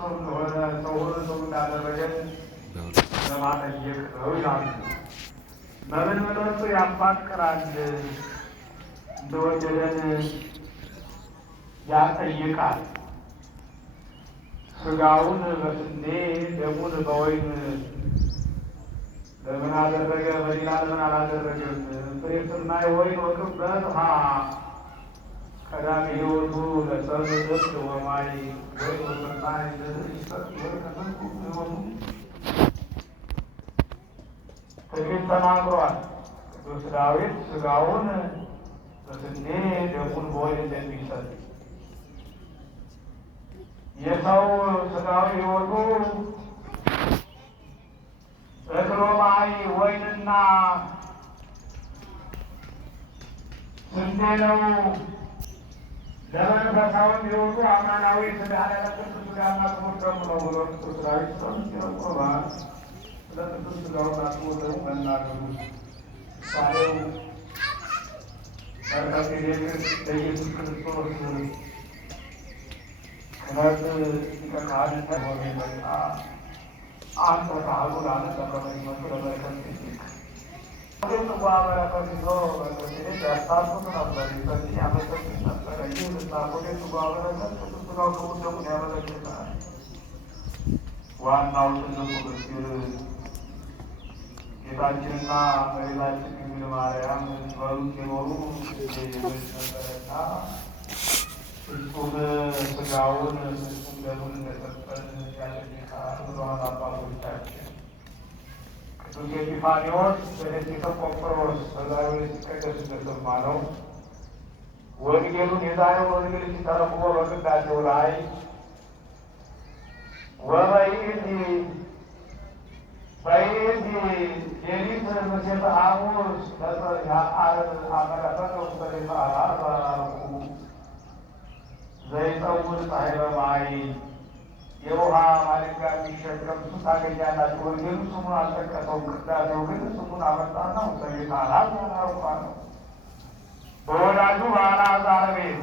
ሰው እንደሆነ ሰው ሆኖ ሰው እንዳደረገን ለማጠየቅ ነው ይላሉ። መብል መጠጡ ያፋቅራል፣ እንደወደደን ያጠይቃል። ሥጋውን በስንዴ ደሙን በወይን ለምን አደረገ በሌላ ለምን አላደረገም? ፍሬ ስናይ ወይን ወቅበት ቀዳሚ ሕይወቱ ለሰብእ እድ ወማይ ወይን ወቅናይ ለይሰጥ ወይነቱ ሕይወቱ ትንቢት ተናግሯል ቅዱስ ዳዊት ሥጋውን በስንዴ ደሙን በወይን እንደሚሰጥ የሰው ሥጋዊ ሕይወቱ በክሮማይ ወይንና ስንዴ ነው። ለመንፈሳዊ ሕይወቱ አማናዊ ሥጋነ ለቅዱስ ሥጋና ክቡር ደሙ ነው ብሎ ቅዱስ ዳዊት ቁርባን ስለ ቅዱስ ሥጋውና ክቡር ደሙ መናገሩ ሳሌው በርቀት ለኢየሱስ ክርስቶስ ክህነት ሊቀ ካህናት ሆኖ የመጣ አንተ ካህኑ ላነ ተቀበል መስሎ በረከት ጽዋ በረከት ይዞ ያስታጥቁት ነበር። በዚህ ያመለክት ነበረ። ይህ ልታቆሌ ጽዋ በረከት ቅዱስ ሥጋው ክቡር ደሙን ያመለክታል። ዋናው ትልቁ ምስጢር ጌታችንና እመቤታችን ድንግል ማርያም በሩቅ የኖሩ ነበረና ፍጹም ሥጋውን ፍጹም ደሙን እንደሰጠን ያለቃል ብለዋል አባቶቻችን። ቅዱስ ኤጲፋንዮስ በደሴተ ቆጵሮስ በዛሬው ሲቀደስ እንደሰማነው ወንጌሉን የዛሬው ወንጌል ሲተረጉሞ በቅዳሴው ላይ ወበይእቲ ሌሊት ምሴተ ሐሙስ አመለፈቀ በሌሊተ ዓርብ ዘይጠውር ፀሐይ በማይ የውሃ ማለጋ የሚሸከም እሱ ታገኛላችሁ። ወንጌሉ ስሙን አልጠቀሰውም። ቅዳሴው ግን ስሙን አመጣና በቤተ ዓርብ ነው። በወዳጁ በአልዓዛር ቤት